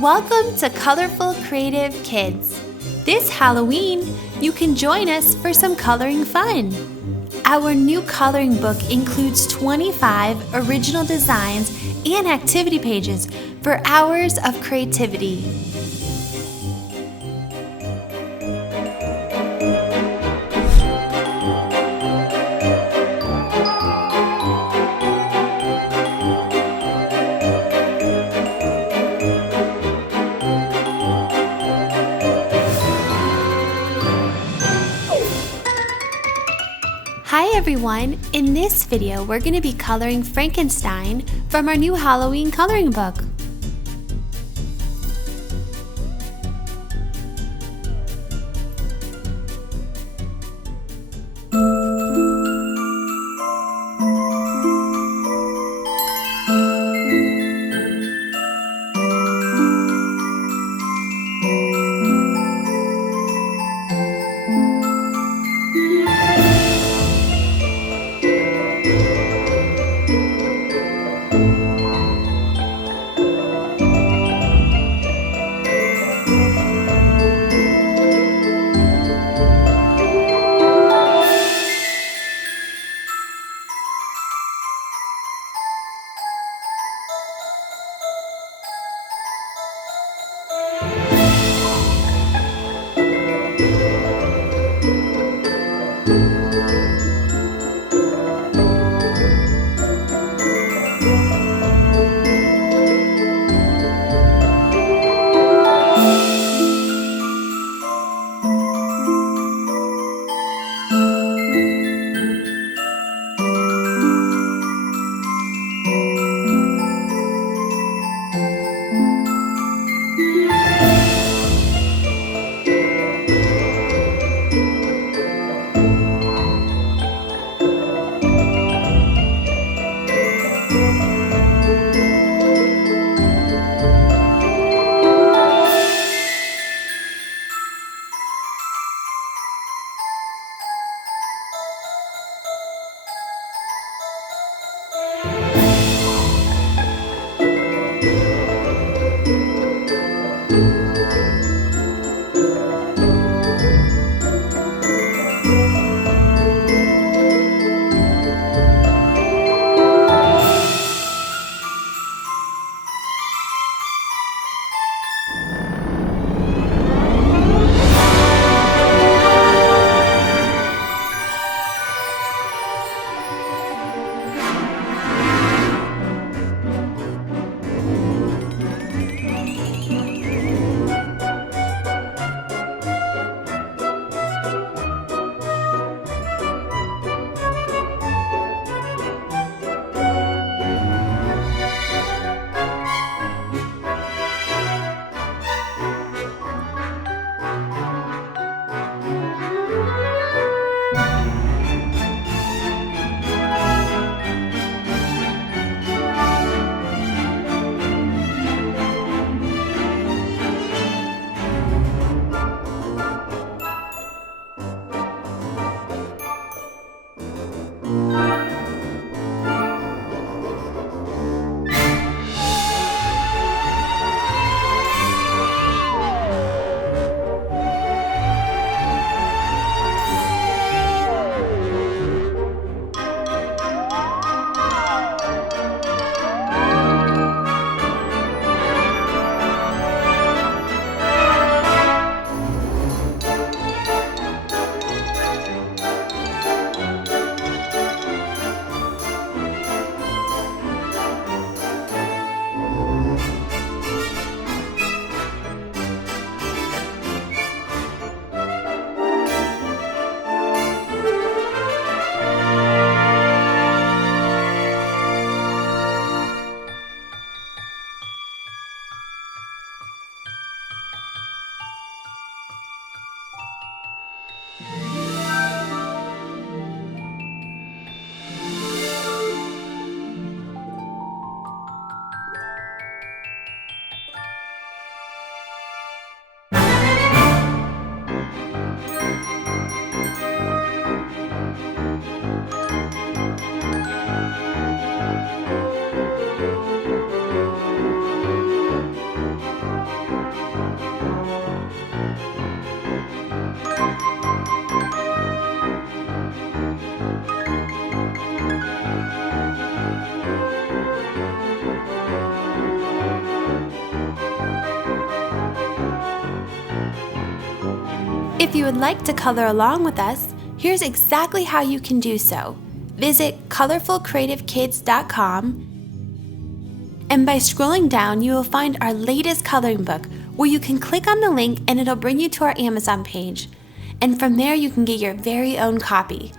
Welcome to Colorful Creative Kids. This Halloween, you can join us for some coloring fun. Our new coloring book includes 25 original designs and activity pages for hours of creativity. Hi everyone! In this video, we're going to be coloring Frankenstein from our new Halloween coloring book. If you would like to color along with us, here's exactly how you can do so. Visit colorfulcreativekids.com, and by scrolling down, you will find our latest coloring book where you can click on the link and it'll bring you to our Amazon page. And from there, you can get your very own copy.